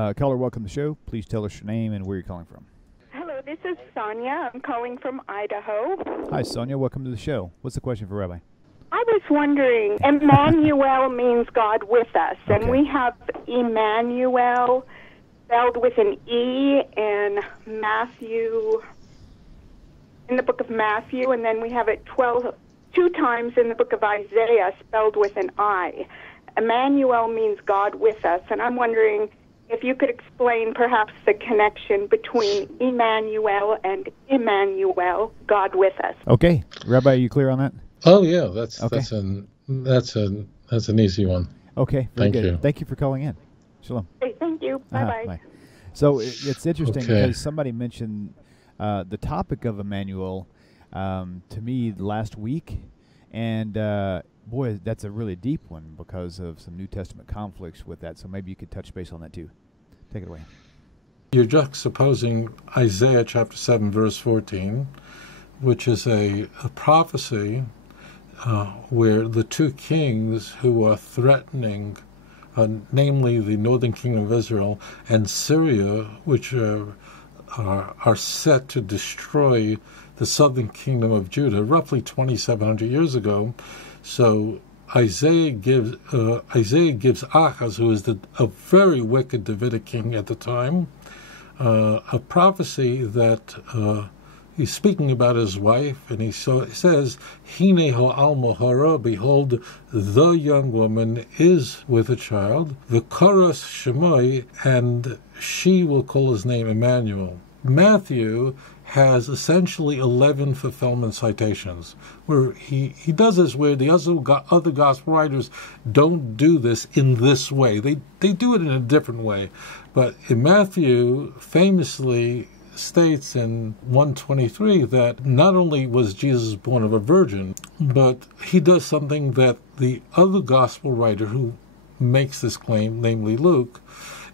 Caller, welcome to the show. Please tell us your name and where you're calling from. Hello, this is Sonia. I'm calling from Idaho. Hi, Sonia. Welcome to the show. What's the question for Rabbi? I was wondering, Emmanuel means God with us, and we have Emmanuel spelled with an E in Matthew, in the book of Matthew, and then we have it two times in the book of Isaiah spelled with an I. Emmanuel means God with us, and I'm wondering if you could explain perhaps the connection between Emmanuel and Emmanuel, God with us. Okay. Rabbi, are you clear on that? Oh yeah, that's an easy one. Okay. Thank good. you. Thank you for calling in. Shalom. Okay, thank you. Bye-bye. Bye. So it's interesting Okay. because somebody mentioned the topic of Emmanuel to me last week, and boy, that's a really deep one because of some New Testament conflicts with that. So maybe you could touch base on that too. Take it away. You're juxtaposing Isaiah chapter 7, verse 14, which is a prophecy where the two kings who are threatening, namely the northern kingdom of Israel and Syria, which are set to destroy the southern kingdom of Judah, roughly 2,700 years ago. So Isaiah gives Ahaz, who is a very wicked Davidic king at the time, a prophecy that he's speaking about his wife, and he says, "Hine ha'alma hara, behold, the young woman is with a child, the karas shemai, and she will call his name Emmanuel." Matthew has essentially 11 fulfillment citations, where he does this where the other gospel writers don't do this in this way. They do it in a different way. But in Matthew famously states in 123 that not only was Jesus born of a virgin, but he does something that the other gospel writer who makes this claim, namely Luke,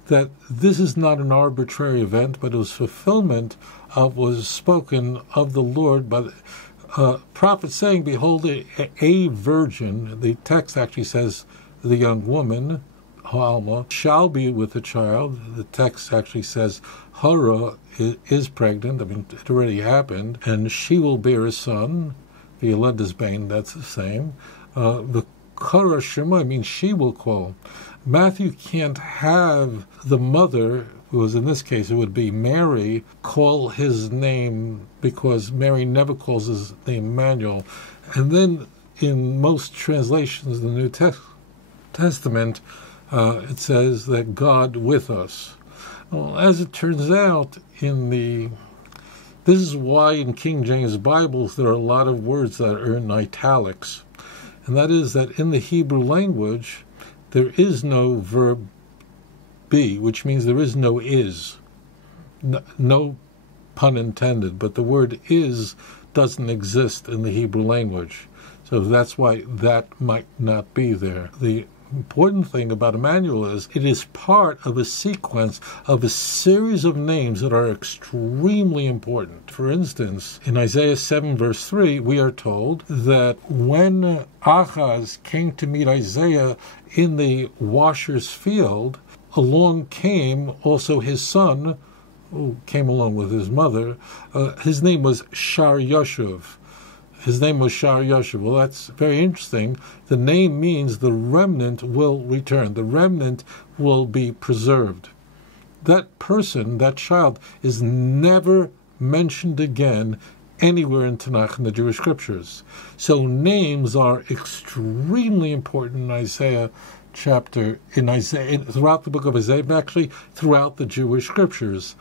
that this is not an arbitrary event, but it was fulfillment of what was spoken of the Lord by the prophet saying, "Behold, a virgin," the text actually says the young woman, Alma, "shall be with a child." The text actually says Hara is pregnant. I mean, it already happened. "And she will bear a son." The Elenda's Bane, that's the same. The Kara Shema means she will call. Matthew can't have the mother, because in this case it would be Mary, call his name, because Mary never calls his name Emmanuel. And then in most translations of the New Testament, it says that God with us. Well, as it turns out, this is why in King James Bibles there are a lot of words that are in italics. And that is that in the Hebrew language, there is no verb be, which means there is no is. No pun intended, but the word is doesn't exist in the Hebrew language. So that's why that might not be there. The important thing about Emmanuel is it is part of a sequence of a series of names that are extremely important. For instance, in Isaiah 7 verse 3, we are told that when Ahaz came to meet Isaiah in the washer's field, along came also his son, who came along with his mother. His name was Shar Yoshuv. Well, that's very interesting. The name means the remnant will return. The remnant will be preserved. That person, that child, is never mentioned again anywhere in Tanakh in the Jewish scriptures. So names are extremely important in Isaiah throughout the book of Isaiah, but actually throughout the Jewish scriptures.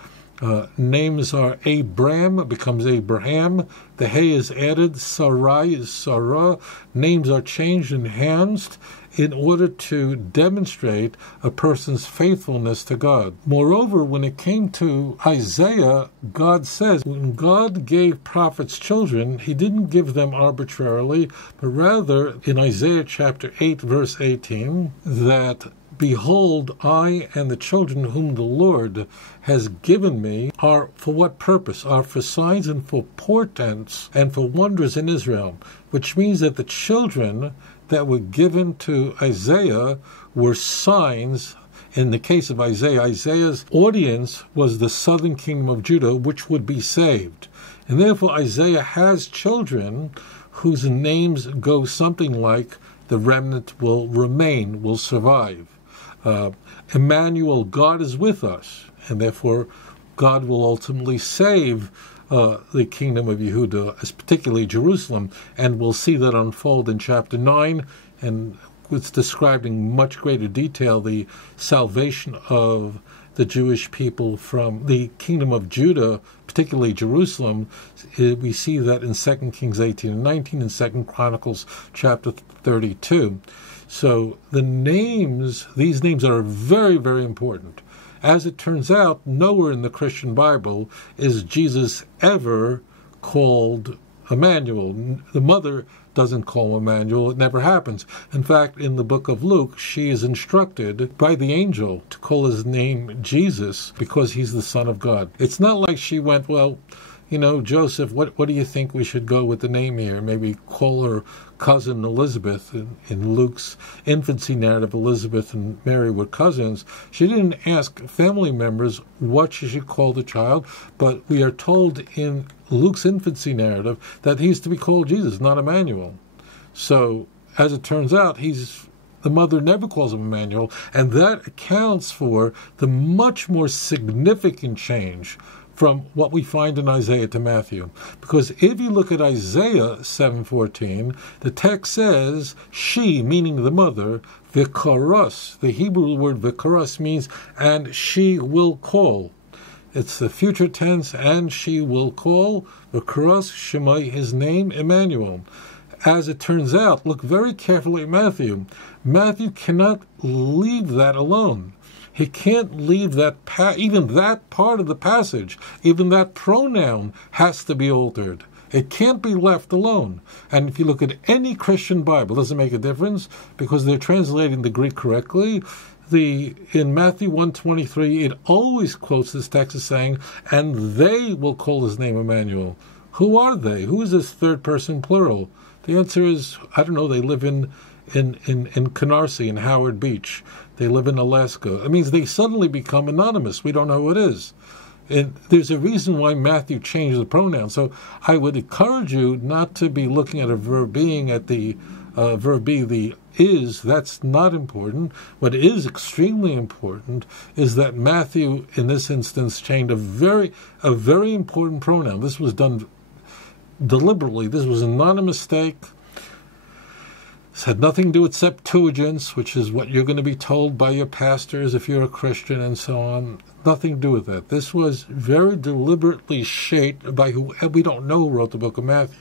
Names are Abram, becomes Abraham. The Hay is added. Sarai is Sarah. Names are changed, enhanced, in order to demonstrate a person's faithfulness to God. Moreover, when it came to Isaiah, God says, when God gave prophets children, he didn't give them arbitrarily, but rather in Isaiah chapter 8, verse 18, that "Behold, I and the children whom the Lord has given me are for what purpose? Are for signs and for portents and for wonders in Israel," which means that the children that were given to Isaiah were signs In the case of Isaiah, Isaiah's audience was the southern kingdom of Judah, which would be saved. And therefore Isaiah has children whose names go something like the remnant will remain, will survive. Emmanuel, God is with us, and therefore God will ultimately save the kingdom of Yehuda, as particularly Jerusalem, and we'll see that unfold in chapter 9, and it's described in much greater detail the salvation of the Jewish people from the kingdom of Judah, particularly Jerusalem. We see that in 2 Kings 18 and 19 and 2 Chronicles chapter 32. So these names are very, very important. As it turns out, nowhere in the Christian Bible is Jesus ever called Emmanuel. The mother doesn't call him Emmanuel. It never happens. In fact, in the book of Luke, she is instructed by the angel to call his name Jesus because he's the Son of God. It's not like she went, well, Joseph, what do you think we should go with the name here? Maybe call her cousin Elizabeth. In Luke's infancy narrative, Elizabeth and Mary were cousins. She didn't ask family members what she should call the child, but we are told in Luke's infancy narrative that he's to be called Jesus, not Emmanuel. So, as it turns out, the mother never calls him Emmanuel, and that accounts for the much more significant change from what we find in Isaiah to Matthew. Because if you look at Isaiah 7:14, the text says, she, meaning the mother, vikaros. The Hebrew word vikaros means, and she will call. It's the future tense, and she will call, vikaros shemai, his name, Emmanuel. As it turns out, look very carefully at Matthew. Matthew cannot leave that alone. He can't leave that, even that part of the passage, even that pronoun has to be altered. It can't be left alone. And if you look at any Christian Bible, it doesn't make a difference because they're translating the Greek correctly. In Matthew 1:23, it always quotes this text as saying, and they will call his name Emmanuel. Who are they? Who is this third person plural? The answer is, I don't know, they live in Canarsie, in Howard Beach. They live in Alaska. It means they suddenly become anonymous. We don't know who it is. And there's a reason why Matthew changed the pronoun. So I would encourage you not to be looking at a verb being at the verb be, the is. That's not important. What is extremely important is that Matthew, in this instance, changed a very important pronoun. This was done deliberately. This was not a mistake. This had nothing to do with Septuagints, which is what you're going to be told by your pastors if you're a Christian and so on. Nothing to do with that. This was very deliberately shaped by we don't know who wrote the book of Matthew,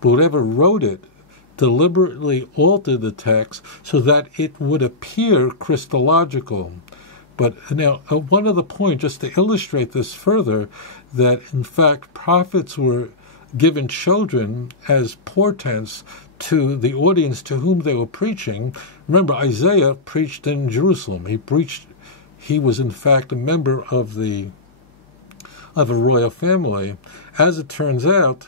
but whoever wrote it deliberately altered the text so that it would appear Christological. But now, one other point, just to illustrate this further, that in fact prophets were given children as portents to the audience to whom they were preaching. Remember, Isaiah preached in Jerusalem. He was in fact a member of a royal family. As it turns out,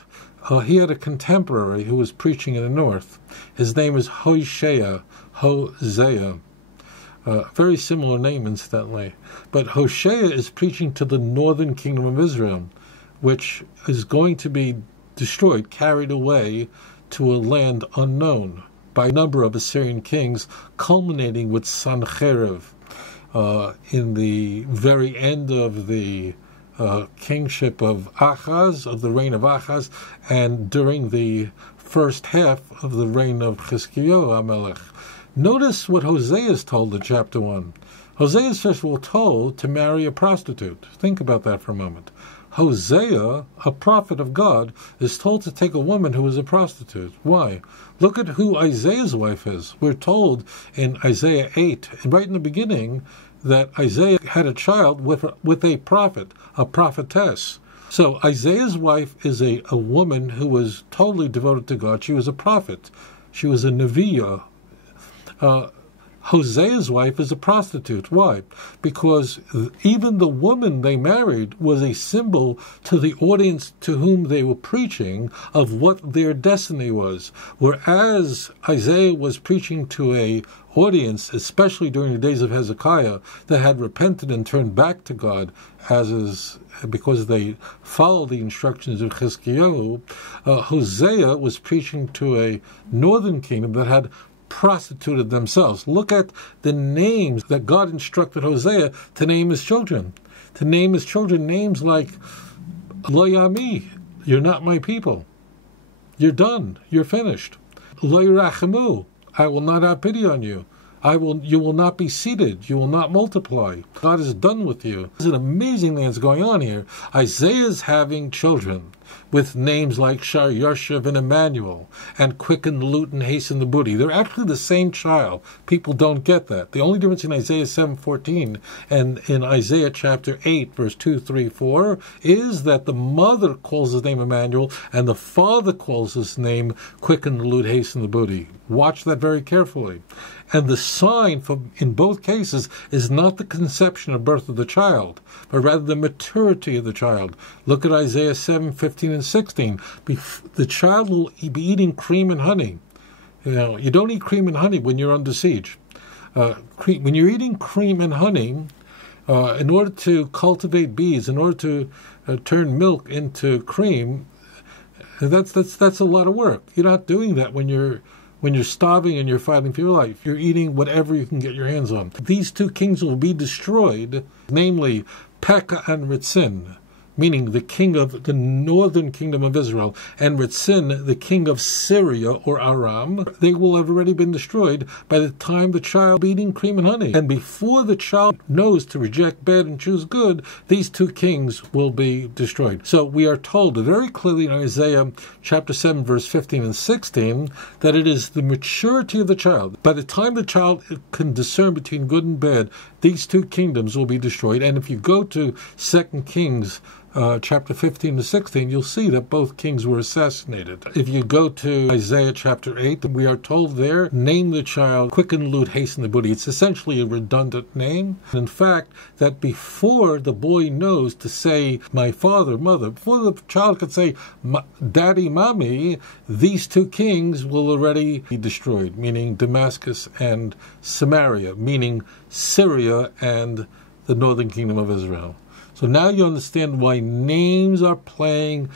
he had a contemporary who was preaching in the north. His name is Hosea. Very similar name, incidentally. But Hosea is preaching to the northern kingdom of Israel, which is going to be destroyed, carried away to a land unknown by a number of Assyrian kings, culminating with Sancherib in the very end of the kingship of Ahaz, of the reign of Ahaz, and during the first half of the reign of Chizkiyahu HaMelech. Notice what Hosea is told in chapter 1. Hosea is first of all told to marry a prostitute. Think about that for a moment. Hosea, a prophet of God, is told to take a woman who is a prostitute. Why? Look at who Isaiah's wife is. We're told in Isaiah 8, and right in the beginning, that Isaiah had a child with a prophet, a prophetess. So Isaiah's wife is a woman who was totally devoted to God. She was a prophet. She was a Neviah. Hosea's wife is a prostitute. Why? Because even the woman they married was a symbol to the audience to whom they were preaching of what their destiny was. Whereas Isaiah was preaching to a audience, especially during the days of Hezekiah, that had repented and turned back to God, because they followed the instructions of Chizkiyahu, Hosea was preaching to a northern kingdom that had prostituted themselves. Look at the names that God instructed Hosea to name his children. To name his children names like Lo Yami, you're not my people. You're done. You're finished. Lo Yirachemu, I will not have pity on you. You will not be seated. You will not multiply. God is done with you. There's an amazing thing that's going on here. Isaiah's having children with names like Shar Yoshev and Emmanuel, and Quicken the Lute and Hasten the Booty. They're actually the same child. People don't get that. The only difference in Isaiah 7:14 and in Isaiah chapter 8, verse 2, 3, 4, is that the mother calls his name Emmanuel, and the father calls his name Quicken the Lute, Hasten the Booty. Watch that very carefully. And the sign in both cases is not the conception or birth of the child, but rather the maturity of the child. Look at Isaiah 7:15 and 16. The child will be eating cream and honey. You don't eat cream and honey when you're under siege. When you're eating cream and honey, in order to cultivate bees, in order to turn milk into cream, that's a lot of work. You're not doing that when you're starving and you're fighting for your life. You're eating whatever you can get your hands on. These two kings will be destroyed, namely Pekah and Ritzin, meaning the king of the northern kingdom of Israel, and Ritzin, the king of Syria or Aram. They will have already been destroyed by the time the child is eating cream and honey. And before the child knows to reject bad and choose good, these two kings will be destroyed. So we are told very clearly in Isaiah chapter 7, verse 15 and 16, that it is the maturity of the child. By the time the child can discern between good and bad, these two kingdoms will be destroyed. And if you go to 2 Kings chapter 15 to 16, you'll see that both kings were assassinated. If you go to Isaiah chapter 8, we are told there, name the child, quicken, lute, hasten the booty. It's essentially a redundant name. In fact, that before the boy knows to say, my father, mother, before the child could say, daddy, mommy, these two kings will already be destroyed, meaning Damascus and Samaria, meaning Syria and the northern kingdom of Israel. So now you understand why names are playing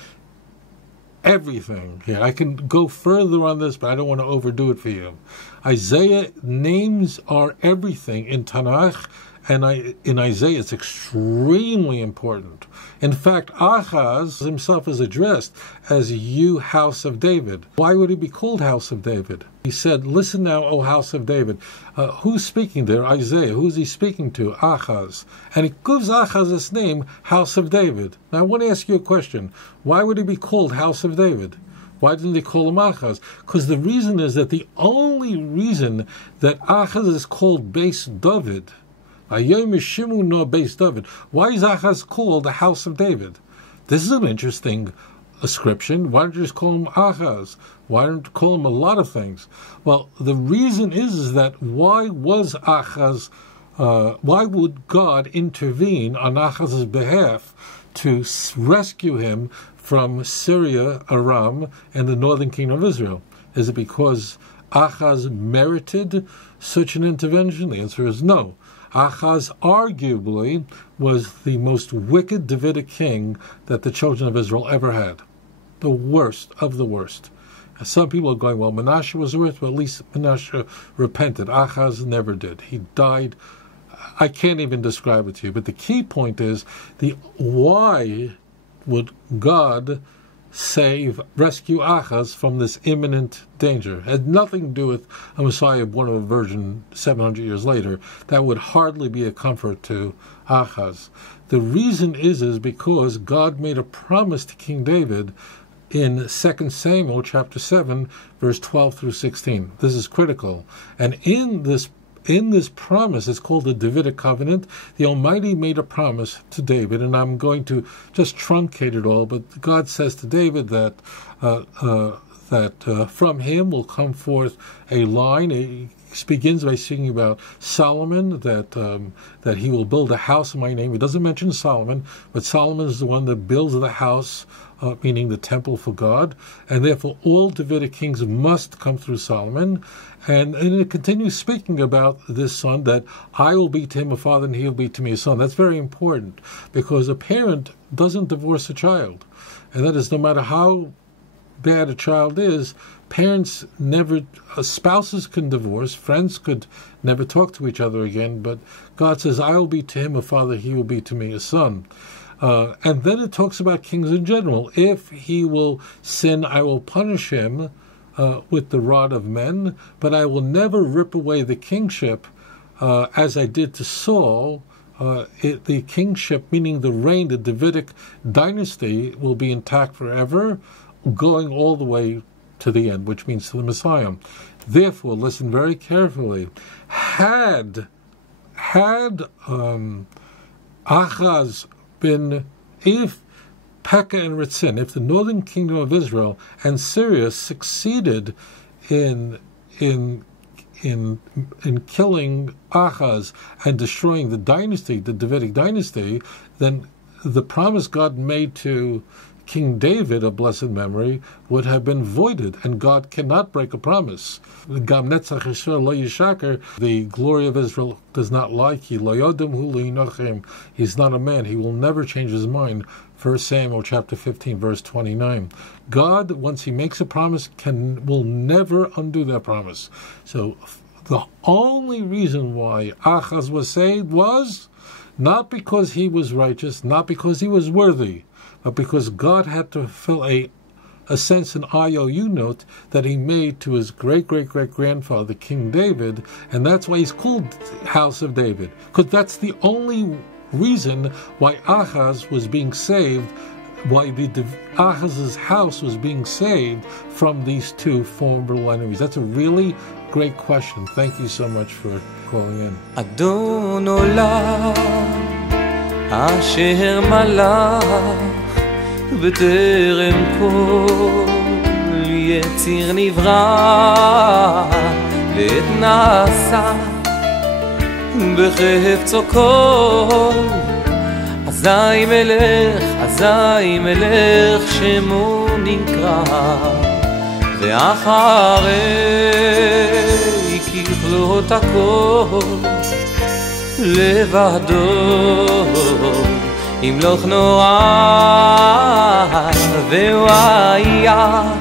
everything here. I can go further on this, but I don't want to overdo it for you. Isaiah, names are everything in Tanakh, and in Isaiah it's extremely important. In fact, Ahaz himself is addressed as you house of David. Why would he be called house of David? He said, listen now, O house of David. Who's speaking there? Isaiah. Who's he speaking to? Ahaz. And he gives Ahaz this name, house of David. Now I want to ask you a question. Why would he be called house of David? Why didn't they call him Ahaz? Because the reason is that the only reason that Ahaz is called Beis David, why is Ahaz called the house of David? This is an interesting ascription. Why don't you just call him Ahaz? Why don't you call him a lot of things? Well, the reason is that why would God intervene on Ahaz's behalf to rescue him from Syria, Aram, and the northern kingdom of Israel? Is it because Ahaz merited such an intervention? The answer is no. Ahaz arguably was the most wicked Davidic king that the children of Israel ever had. The worst of the worst. Some people are going, well, Manasseh was worse, but at least Manasseh repented. Ahaz never did. He died. I can't even describe it to you. But the key point is, why would God rescue Ahaz from this imminent danger? It had nothing to do with a Messiah born of a virgin 700 years later. That would hardly be a comfort to Ahaz. The reason is because God made a promise to King David in 2 Samuel chapter 7, verse 12 through 16. This is critical. And in this promise, it's called the Davidic covenant. The Almighty made a promise to David, and I'm going to just truncate it all, but God says to David that from him will come forth a line, begins by speaking about Solomon, that he will build a house in my name. He doesn't mention Solomon, but Solomon is the one that builds the house, meaning the temple for God, and therefore all Davidic kings must come through Solomon. And it continues speaking about this son, that I will be to him a father and he will be to me a son. That's very important, because a parent doesn't divorce a child. And that is, no matter how bad a child is, parents never, spouses can divorce, friends could never talk to each other again, but God says, I will be to him a father, he will be to me a son. And then it talks about kings in general. If he will sin, I will punish him with the rod of men, but I will never rip away the kingship as I did to Saul. The kingship, meaning the reign, the Davidic dynasty, will be intact forever, going all the way to the end, which means to the Messiah. Therefore, listen very carefully. Had Achaz been, if Pekah and Ritzin, if the northern kingdom of Israel and Syria succeeded in killing Achaz and destroying the dynasty, the Davidic dynasty, then the promise God made to King David of blessed memory would have been voided, and God cannot break a promise. Gam Netzach Yisrael lo yishaker, the glory of Israel does not lie. He lo yodem hu lo yinochem. He's not a man. He will never change his mind. 1 Samuel chapter 15, verse 29. God, once he makes a promise, will never undo that promise. So the only reason why Achaz was saved was not because he was righteous, not because he was worthy, but because God had to fulfill a sense, an IOU note that he made to his great-great-great-grandfather, King David, and that's why he's called House of David, because that's the only reason why Achaz was being saved, why Achaz's house was being saved from these two formidable enemies. That's a really great question. Thank you so much for calling in. Adon Olam Asher Malach בטרם כל יציר נברא לעת נעשה בחפצו כל אזי מלך שמו נקרא ואחרי ככלות הכל לבדו ימלוך נורא והוא היה